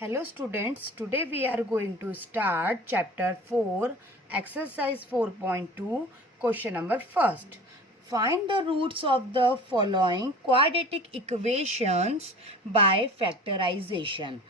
Hello students, today we are going to start chapter 4, exercise 4.2, question number first. Find the roots of the following quadratic equations by factorization.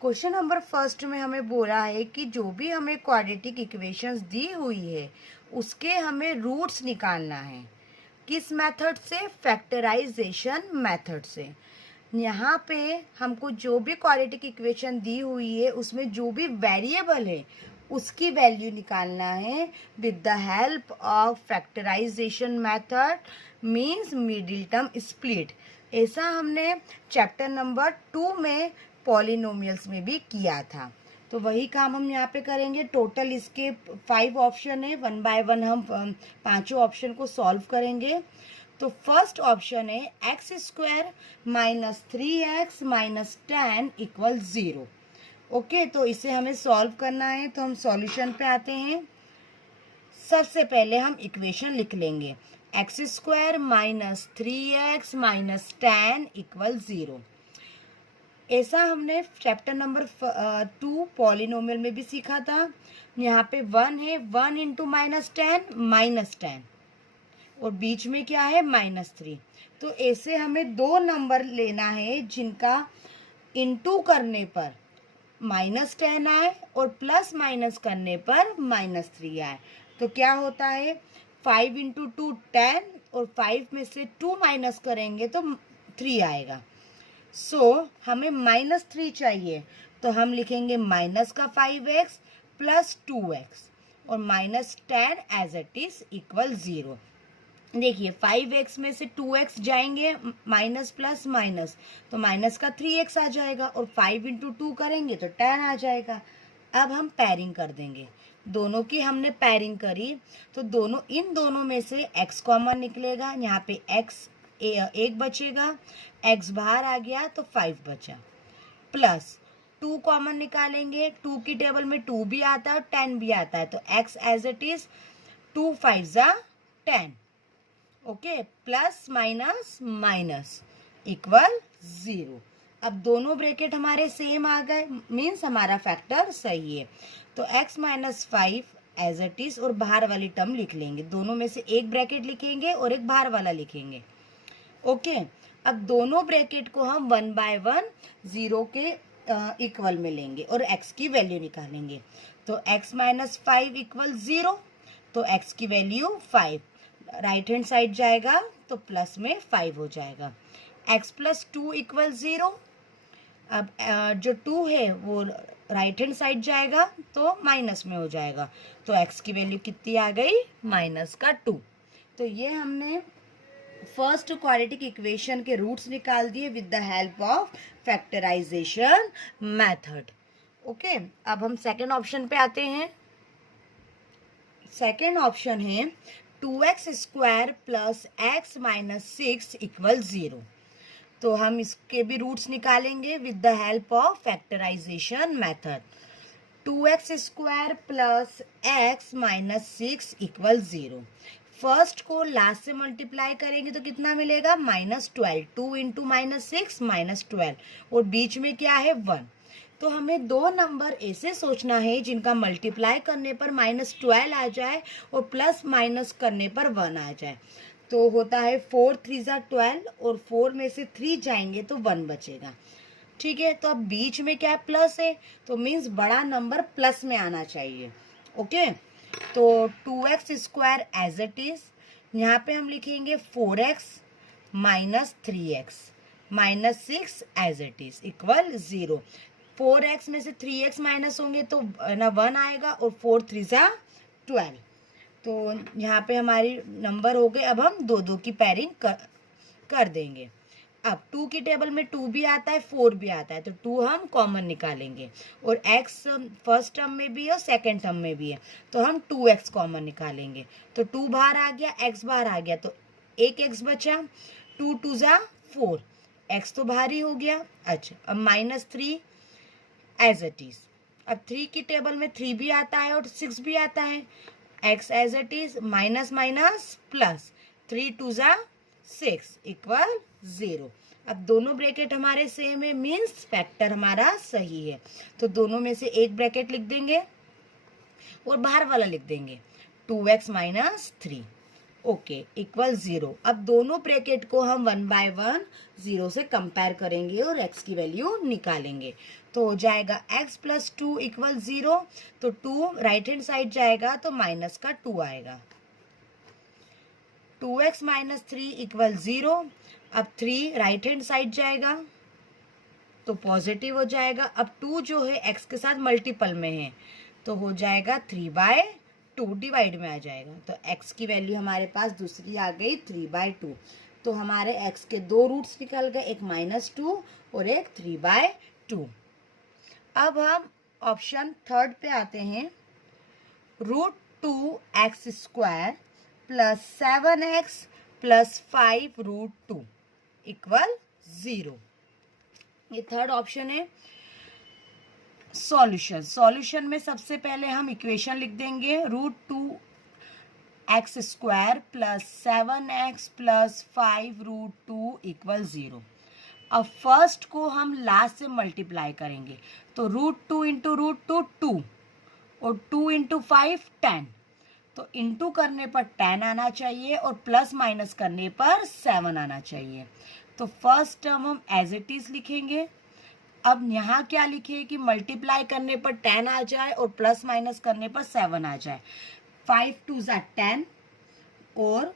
Question number first में हमें बोला है कि जो भी हमें quadratic equations दी हुई है उसके हमें रूट्स निकालना है। किस मेथड से? फैक्टराइजेशन मेथड से। यहाँ पे हमको जो भी क्वाड्रेटिक इक्वेशन दी हुई है उसमें जो भी वेरिएबल है उसकी वैल्यू निकालना है with the help of factorisation method, means middle term split. ऐसा हमने चैप्टर नंबर 2 में पॉलिनोमियल्स में भी किया था, तो वही काम हम यहाँ पे करेंगे। टोटल इसके 5 ऑप्शन है, 1 बाय 1 हम पांचों ऑप्शन को सॉल्व करेंगे। तो फर्स्ट ऑप्शन है x square minus 3x minus 10 equal 0। Okay, तो इसे हमें सॉल्व करना है, तो हम सॉल्यूशन पे आते हैं। सबसे पहले हम इक्वेशन लिख लेंगे, x square minus 3x minus 10 equal 0। ऐसा हमने चैप्टर नंबर 2 पॉलिनोमियल में भी सीखा था। यहाँ पे 1 है, 1 इंटू माइनस 10 माइनस 10, और बीच में क्या है? -3। तो ऐसे हमें दो नंबर लेना है जिनका इंटू करने पर -10 आए और प्लस माइनस करने पर -3 आए। तो क्या होता है? 5 इंटू 2 10, और 5 में से 2 माइनस करेंगे तो 3 आएगा। सो हमें -3 चाहिए, तो हम लिखेंगे माइनस का 5x प्लस 2x और -10 एज इट इज इक्वल 0। देखिए 5x में से 2x जाएंगे, माइनस प्लस माइनस, तो माइनस का 3x आ जाएगा, और 5 इंटू 2 करेंगे तो 10 आ जाएगा। अब हम पैरिंग कर देंगे, दोनों की हमने पैरिंग करी तो इन दोनों में से x कॉमन निकलेगा। यहाँ पे x एक बचेगा, x बाहर आ गया तो 5 बचा, प्लस 2 कॉमन निकालेंगे, 2 की टेबल में 2 भी आता है और 10 भी आता है, तो x एज इट इज 2 5 जा 10। Okay, plus minus minus equal 0। अब दोनों ब्रैकेट हमारे सेम आ गए, मीन्स हमारा फैक्टर सही है। तो x minus 5 as it is, और बाहर वाली टर्म लिख लेंगे। दोनों में से एक ब्रैकेट लिखेंगे और एक बाहर वाला लिखेंगे। ओके, अब दोनों ब्रैकेट को हम 1 बाय 1 0 के इक्वल में लेंगे और x की वैल्यू निकालेंगे। तो x माइनस 5 इक्वल 0, तो x की वैल्यू 5, राइट हैंड साइड जाएगा तो प्लस में 5 हो जाएगा। x plus 2 equal 0। अब जो 2 है वो राइट हैंड साइड जाएगा तो माइनस में हो जाएगा, तो x की वैल्यू कितनी आ गई? माइनस का 2। तो ये हमने फर्स्ट क्वाड्रेटिक इक्वेशन के रूट्स निकाल दिए with the help of factorisation method. Okay, अब हम सेकेंड ऑप्शन पे आते हैं। सेकेंड ऑप्शन है 2x square plus x minus 6 equal 0। तो हम इसके भी रूट्स निकालेंगे with the help of factorisation method. 2x square plus x minus 6 equal 0। First को लास्ट से मल्टीप्लाई करेंगे तो कितना मिलेगा? -12। 2 इंटू -6 -12, और बीच में क्या है? 1। तो हमें दो नंबर ऐसे सोचना है जिनका मल्टीप्लाई करने पर -12 आ जाए और प्लस माइनस करने पर 1 आ जाए। तो होता है 4 3 जा 12, और 4 में से 3 जाएंगे तो 1 बचेगा। ठीक है, तो अब बीच में क्या प्लस है, तो मीन्स बड़ा नंबर प्लस में आना चाहिए। ओके, तो 2x square as it is, यहाँ पे हम लिखेंगे 4x minus 3x minus 6 as it is equal 0। 4x में से 3x माइनस होंगे तो ना 1 आएगा, और 4 3 जा 12। तो यहाँ पे हमारी नंबर हो गए। अब हम दो की पैरिंग कर देंगे। अब 2 की टेबल में 2 भी आता है, 4 भी आता है, तो 2 हम कॉमन निकालेंगे, और x फर्स्ट टर्म में भी है और सेकेंड टर्म में भी है, तो हम 2x कॉमन निकालेंगे। तो 2 बाहर आ गया, x बाहर आ गया, तो एक x बचा, 2 2 जा 4, x तो बाहर ही हो गया। अच्छा, अब -3 एज इट इज। अब 3 की टेबल में 3 भी आता है और 6 भी आता है, x as it is minus minus plus, 3 2 जा 6 इक्वल 0। अब दोनों ब्रैकेट हमारे सेम है, मीन्स फैक्टर हमारा सही है। तो दोनों में से एक ब्रैकेट लिख देंगे और बाहर वाला लिख देंगे 2x माइनस 3, ओके, इक्वल 0। अब दोनों ब्रैकेट को हम 1 बाय 1 0 से कंपेयर करेंगे और x की वैल्यू निकालेंगे। तो हो जाएगा x प्लस 2 इक्वल 0, तो 2 राइट हैंड साइड जाएगा तो माइनस का 2 आएगा। 2x माइनस 3 इक्वल 0, अब 3 राइट हैंड साइड जाएगा तो पॉजिटिव हो जाएगा। अब 2 जो है x के साथ मल्टीपल में है तो हो जाएगा 3/2 डिवाइड में आ जाएगा। तो x की वैल्यू हमारे पास दूसरी आ गई 3/2। तो हमारे x के दो रूट्स निकल गए, एक -2 और एक 3/2। अब हम ऑप्शन थर्ड पे आते हैं। √2x² plus 7x plus 5√2 equal 0। ये थर्ड ऑप्शन है। सॉल्यूशन में सबसे पहले हम इक्वेशन लिख देंगे √2x² plus 7x plus 5√2 equal 0। अब फर्स्ट को हम लास्ट से मल्टीप्लाई करेंगे तो √2 इंटू √2 2 और 2 इंटू 5 10। तो इंटू करने पर 10 आना चाहिए और प्लस माइनस करने पर 7 आना चाहिए। तो फर्स्ट टर्म हम एज इट इज लिखेंगे। अब यहाँ क्या लिखे कि मल्टीप्लाई करने पर 10 आ जाए और प्लस माइनस करने पर 7 आ जाए। 5 2 ज़ा 10 और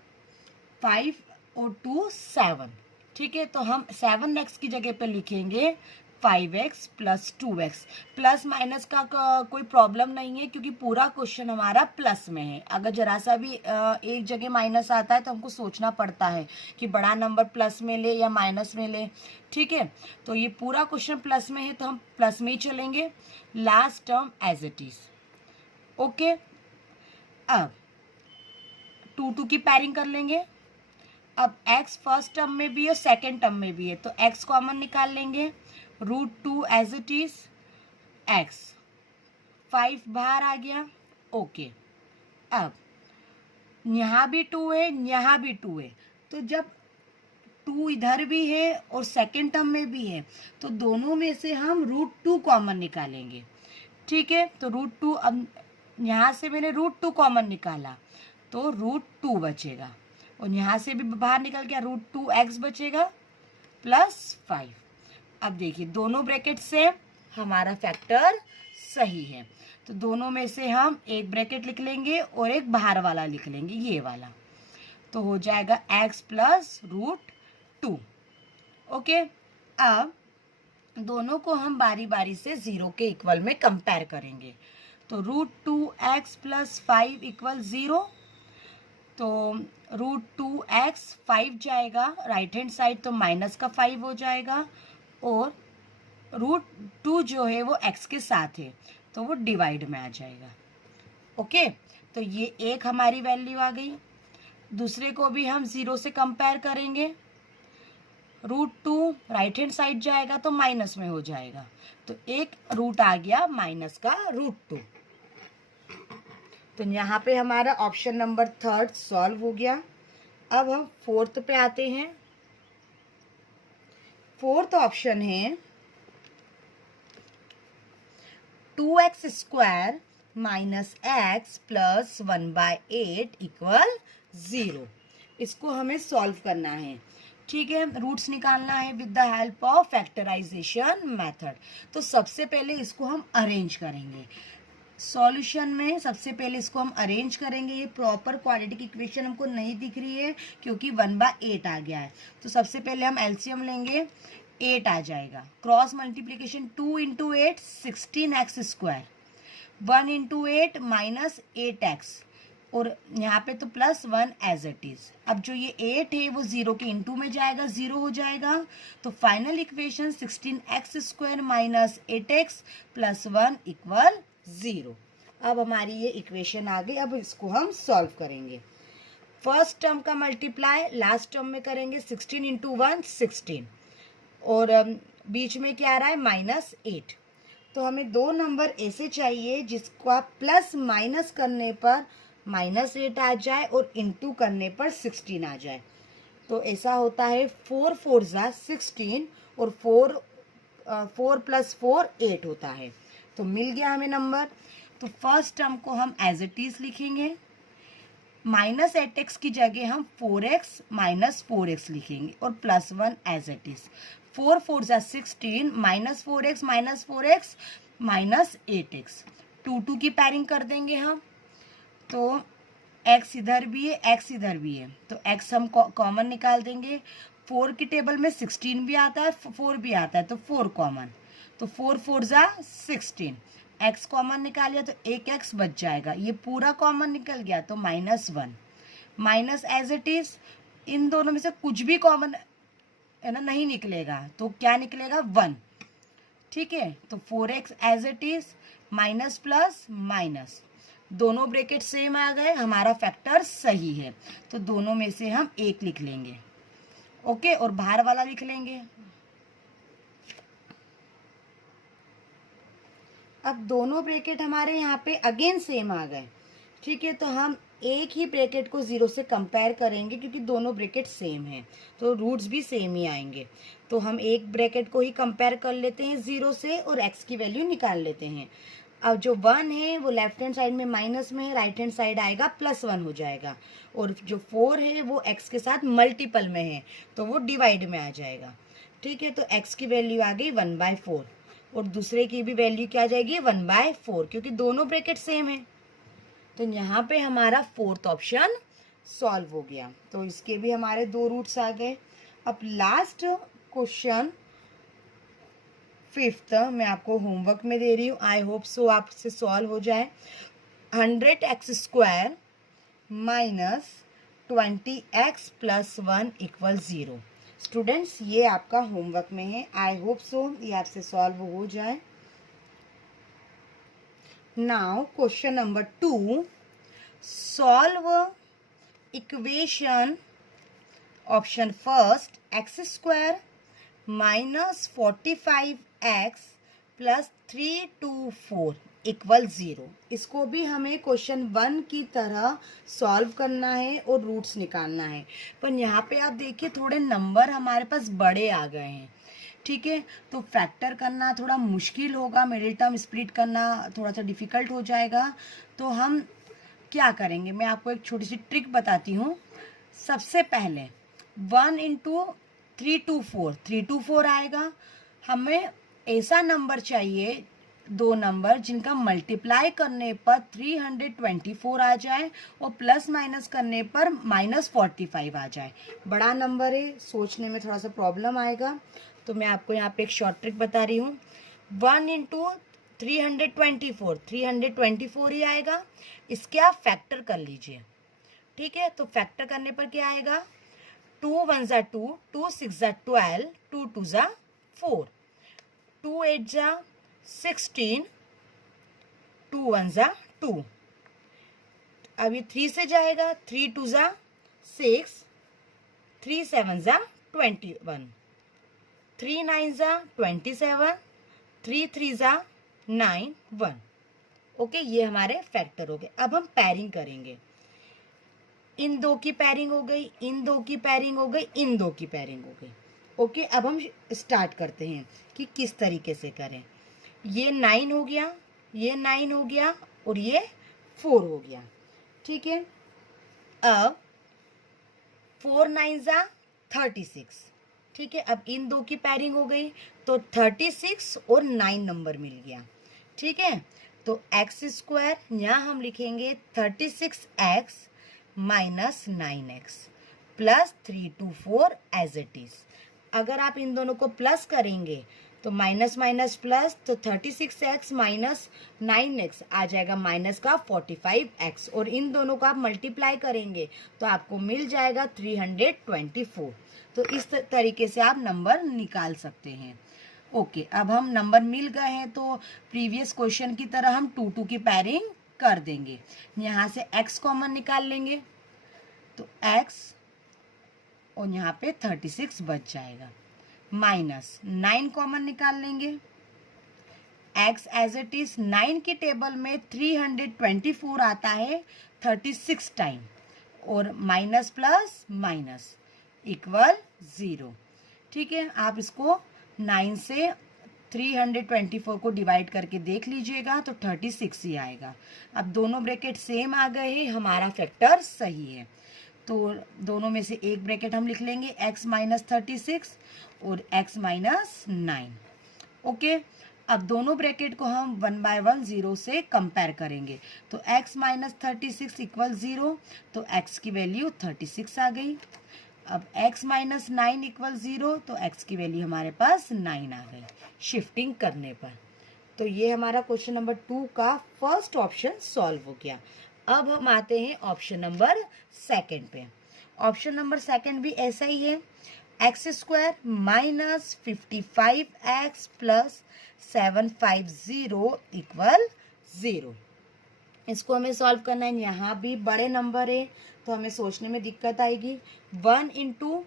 5 और 2 7, ठीक है। तो हम 7x की जगह पे लिखेंगे 5x plus 2x। Plus minus का कोई प्रॉब्लम नहीं है क्योंकि पूरा क्वेश्चन हमारा प्लस में है। अगर जरा सा भी एक जगह माइनस आता है तो हमको सोचना पड़ता है कि बड़ा नंबर प्लस में ले या माइनस में ले, ठीक है। तो ये पूरा क्वेश्चन प्लस में है तो हम प्लस में ही चलेंगे। Last term as it is, okay. अब 2 की पैरिंग कर लेंगे। अब x फर्स्ट टर्म में भी है सेकेंड टर्म में भी है तो x कॉमन निकाल लेंगे। √2 एज इट इज x, 5 बाहर आ गया, ओके। अब यहाँ भी 2 है, यहाँ भी 2 है, तो जब 2 इधर भी है और सेकेंड टर्म में भी है तो दोनों में से हम √2 कॉमन निकालेंगे, ठीक है। तो √2, अब यहाँ से मैंने √2 कॉमन निकाला तो √2 बचेगा और यहाँ से भी बाहर निकल गया √2x बचेगा प्लस 5। अब देखिए दोनों ब्रैकेट से हमारा फैक्टर सही है तो दोनों में से हम एक ब्रैकेट लिख लेंगे और एक बाहर वाला लिख लेंगे, ये वाला। तो हो जाएगा x प्लस √2, ओके। अब दोनों को हम बारी बारी से 0 के इक्वल में कंपेयर करेंगे। तो √2x प्लस 5 इक्वल 0। तो √2x 5 जाएगा राइट हैंड साइड तो माइनस का 5 हो जाएगा और √2 जो है वो x के साथ है तो वो डिवाइड में आ जाएगा, ओके। तो ये एक हमारी वैल्यू आ गई। दूसरे को भी हम 0 से कंपेयर करेंगे। √2 राइट हैंड साइड जाएगा तो माइनस में हो जाएगा तो एक रूट आ गया माइनस का √2। तो यहाँ पे हमारा ऑप्शन नंबर थर्ड सॉल्व हो गया। अब हम फोर्थ पे आते हैं। फोर्थ ऑप्शन है 2x² minus x plus 1/8 equal 0। इसको हमें सॉल्व करना है, ठीक है। रूट्स निकालना है with the help of factorisation method. तो सबसे पहले इसको हम अरेंज करेंगे। सॉल्यूशन में सबसे पहले इसको हम अरेंज करेंगे। ये प्रॉपर क्वाड्रेटिक इक्वेशन हमको नहीं दिख रही है क्योंकि 1/8 आ गया है। तो सबसे पहले हम एलसीएम लेंगे, 8 आ जाएगा। Cross multiplication 2 into 8 16x², 1 into 8 minus 8x और यहाँ पे तो प्लस 1 एज इट इज। अब जो ये 8 है वो 0 के इंटू में जाएगा, 0 हो जाएगा। तो final equation 16x² minus 8x plus 1 equal 0। अब हमारी ये इक्वेशन आ गई। अब इसको हम सॉल्व करेंगे। फर्स्ट टर्म का मल्टीप्लाई लास्ट टर्म में करेंगे, 16 इंटू 1 16 और बीच में क्या आ रहा है -8। तो हमें दो नंबर ऐसे चाहिए जिसको आप प्लस माइनस करने पर -8 आ जाए और इंटू करने पर 16 आ जाए। तो ऐसा होता है 4 4 जा 16 और 4 + 4 8 होता है। तो मिल गया हमें नंबर। तो फर्स्ट टर्म को हम एज इट इज लिखेंगे, -8x की जगह हम 4x - 4x लिखेंगे और +1 एज इट इज। 4 4 जा 16 -4x - 4x -8x। 2 2 की पैरिंग कर देंगे हम, तो x इधर भी है, x इधर भी है, तो x हम कॉमन निकाल देंगे। 4 की टेबल में 16 भी आता है, 4 भी आता है, तो 4 कॉमन, तो 4 4 जा 16। x कॉमन निकालिए तो एक x बच जाएगा, ये पूरा कॉमन निकल गया तो -1 माइनस एज इट इज। इन दोनों में से कुछ भी कॉमन है ना नहीं निकलेगा, तो क्या निकलेगा 1। ठीक है, तो 4x as it is, minus plus minus, दोनों ब्रैकेट सेम आ गए, हमारा फैक्टर सही है, तो दोनों में से हम एक लिख लेंगे। ओके, और बाहर वाला लिख लेंगे। अब दोनों ब्रैकेट हमारे यहाँ पे अगेन सेम आ गए। ठीक है, तो हम एक ही ब्रैकेट को 0 से कंपेयर करेंगे क्योंकि दोनों ब्रैकेट सेम हैं, तो रूट्स भी सेम ही आएंगे। तो हम एक ब्रैकेट को ही कंपेयर कर लेते हैं 0 से और x की वैल्यू निकाल लेते हैं। अब जो 1 है वो लेफ्ट हैंड साइड में माइनस में है, राइट हैंड साइड आएगा +1 हो जाएगा, और जो 4 है वो x के साथ मल्टीपल में है तो वो डिवाइड में आ जाएगा। ठीक है, तो x की वैल्यू आ गई 1/4 और दूसरे की भी वैल्यू क्या आ जाएगी 1/4, क्योंकि दोनों ब्रैकेट सेम है। तो यहाँ पे हमारा फोर्थ ऑप्शन सॉल्व हो गया। तो इसके भी हमारे 2 रूट्स आ गए। अब लास्ट क्वेश्चन 5th मैं आपको होमवर्क में दे रही हूँ, आई होप सो आपसे सॉल्व हो जाए। 100x² - 20x + 1 = 0। स्टूडेंट्स, ये आपका होमवर्क में है, आई होप सो ये आपसे सॉल्व हो जाए। Now question number 2, solve equation option first x² - 45x + 324 = 0। इसको भी हमें क्वेश्चन 1 की तरह सॉल्व करना है और रूट्स निकालना है, पर यहाँ पे आप देखिए थोड़े नंबर हमारे पास बड़े आ गए हैं। ठीक है, तो फैक्टर करना थोड़ा मुश्किल होगा, मिडिल टर्म स्प्लिट करना थोड़ा सा डिफिकल्ट हो जाएगा। तो हम क्या करेंगे, मैं आपको एक छोटी सी ट्रिक बताती हूँ। सबसे पहले 1 × 324 324 आएगा। हमें ऐसा नंबर चाहिए, 2 नंबर जिनका मल्टीप्लाई करने पर 324 आ जाए और प्लस माइनस करने पर -45 आ जाए। बड़ा नंबर है, सोचने में थोड़ा सा प्रॉब्लम आएगा, तो मैं आपको यहाँ पे एक शॉर्ट ट्रिक बता रही हूँ। 1 × 324 324 ही आएगा, इसके आप फैक्टर कर लीजिए। ठीक है, तो फैक्टर करने पर क्या आएगा, 2 1 जा 2, 2 6 जा 12, 2 2 जा 4, 2 8 जा 16, 2 1 जा 2। अब ये 3 से जाएगा, 3 2 जा 6, 3 7 जा 21, 3 9 जा 27, 3 3 जा 9 1। ओके, ये हमारे फैक्टर हो गए। अब हम पैरिंग करेंगे, इन 2 की पैरिंग हो गई, इन 2 की पैरिंग हो गई, इन 2 की पैरिंग हो गई। ओके, अब हम स्टार्ट करते हैं कि किस तरीके से करें। ये 9 हो गया, ये 9 हो गया और ये 4 हो गया। ठीक है, अब 4 9 जा 36। ठीक है, अब इन 2 की पैरिंग हो गई तो 36 और 9 नंबर मिल गया। ठीक है, तो x² यहाँ हम लिखेंगे 36x - 9x + 324 as it is. अगर आप इन दोनों को प्लस करेंगे तो माइनस माइनस प्लस, तो 36x - 9x आ जाएगा माइनस का 45x, और इन दोनों को आप मल्टीप्लाई करेंगे तो आपको मिल जाएगा 324। तो इस तरीके से आप नंबर निकाल सकते हैं। ओके, अब हम नंबर मिल गए हैं तो प्रीवियस क्वेश्चन की तरह हम 2 2 की पैरिंग कर देंगे। यहाँ से x कॉमन निकाल लेंगे तो x और यहाँ पे 36 बच जाएगा, माइनस 9 कॉमन निकाल लेंगे, x एज इट इज 9 की टेबल में 324 आता है 36 टाइम, और माइनस प्लस माइनस इक्वल 0। ठीक है, आप इसको 9 से 324 को डिवाइड करके देख लीजिएगा तो 36 ही आएगा। अब दोनों ब्रैकेट सेम आ गए हैं, हमारा फैक्टर सही है। तो दोनों में से एक ब्रैकेट हम लिख लेंगे x माइनस 36 और x माइनस 9। ओके, अब दोनों ब्रैकेट को हम 1 बाय 1 0 से कंपेयर करेंगे। तो x माइनस 36 इक्वल 0, तो x की वैल्यू 36 आ गई। अब x माइनस 9 इक्वल 0, तो x की वैल्यू हमारे पास 9 आ गई शिफ्टिंग करने पर। तो ये हमारा क्वेश्चन नंबर 2 का फर्स्ट ऑप्शन सॉल्व हो गया। अब हम आते हैं ऑप्शन नंबर सेकंड पे। ऑप्शन नंबर सेकंड भी ऐसा ही है, x square minus 55x plus 750 equal 0। इसको हमें सॉल्व करना है। यहाँ भी बड़े नंबर है तो हमें सोचने में दिक्कत आएगी। 1 इंटू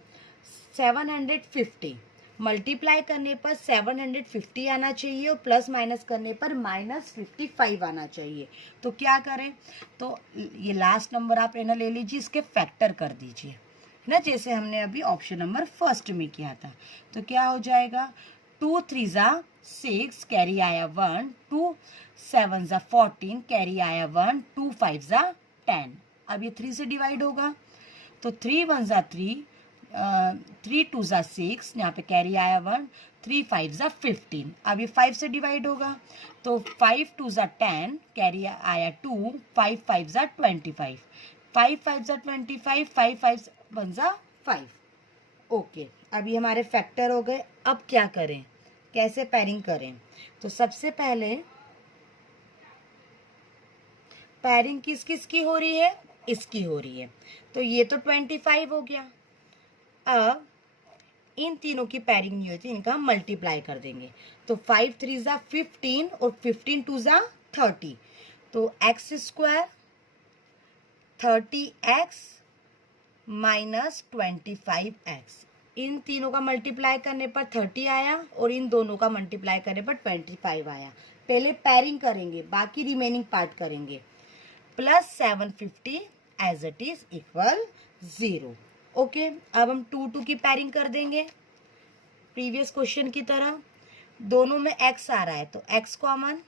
750 मल्टीप्लाई करने पर 750 आना चाहिए और प्लस माइनस करने पर -55 आना चाहिए। तो क्या करें, तो ये लास्ट नंबर आप लेना ले लीजिए, इसके फैक्टर कर दीजिए, है ना, जैसे हमने अभी ऑप्शन नंबर फर्स्ट में किया था। तो क्या हो जाएगा, 2 3 ज़ा 6 कैरी आया 1, 2 7 ज़ा 14 कैरी आया 1, 2 5 ज़ा 10। अब ये 3 से डिवाइड होगा तो 3 1 ज़ा 3, 3 2 ज़ा 6, यहाँ पे कैरी आया 1, 3 5 ज़ा 15। अब ये 5 से डिवाइड होगा तो 5 2 ज़ा 10 कैरी आया 2, 5 5 ज़ा 25, 5 5 ज़ा 25, 5 5 1 ज़ा 5। ओके, अब ये हमारे फैक्टर हो गए। अब क्या करें, कैसे पैरिंग करें, तो सबसे पहले पैरिंग किस किस की हो रही है, इसकी हो रही है। तो ये तो 25 हो गया। अब इन तीनों की पैरिंग नहीं होती, इनका हम मल्टीप्लाई कर देंगे। तो 5 3 ज़ा 15 और 15 2 ज़ा 30। तो x square 30x minus 25x, इन तीनों का मल्टीप्लाई करने पर 30 आया और इन दोनों का मल्टीप्लाई करने पर 25 आया। पहले पैरिंग करेंगे, बाकी रिमेनिंग पार्ट करेंगे। Plus 750 as it is equal 0। Okay, अब हम 2 2 की पैरिंग कर देंगे प्रीवियस क्वेश्चन की तरह। दोनों में x आ रहा है तो x common,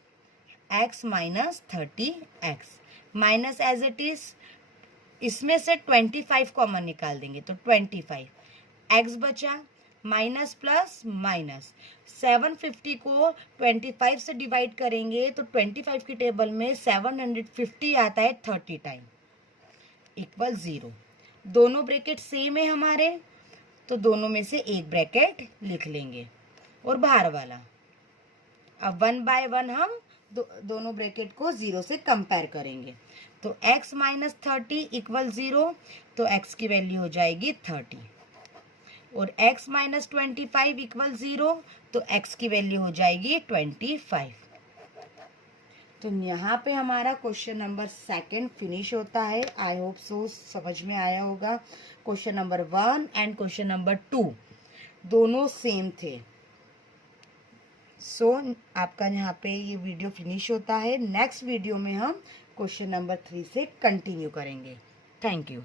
x minus 30x minus as it is, इसमें से 25 कॉमन निकाल देंगे तो 25, x बचा माइनस प्लस माइनस। 750 को 25 से डिवाइड करेंगे तो 25 की टेबल में 750 आता है 30 टाइम इक्वल 0। दोनों ब्रैकेट सेम है हमारे तो दोनों में से एक ब्रैकेट लिख लेंगे और बाहर वाला। अब 1 बाय 1 हम दोनों ब्रैकेट को 0 से कंपेयर करेंगे। तो x माइनस 30 इक्वल 0, तो x की वैल्यू हो जाएगी 30 और x माइनस 25 इक्वल 0, तो x की वैल्यू हो जाएगी 25। तो यहाँ पे हमारा क्वेश्चन नंबर सेकंड फिनिश होता है। आई होप सो समझ में आया होगा। Question number 1 and question number 2 दोनों सेम थे। सो आपका यहाँ पे ये वीडियो फिनिश होता है। नेक्स्ट वीडियो में हम क्वेश्चन नंबर 3 से कंटिन्यू करेंगे। Thank you.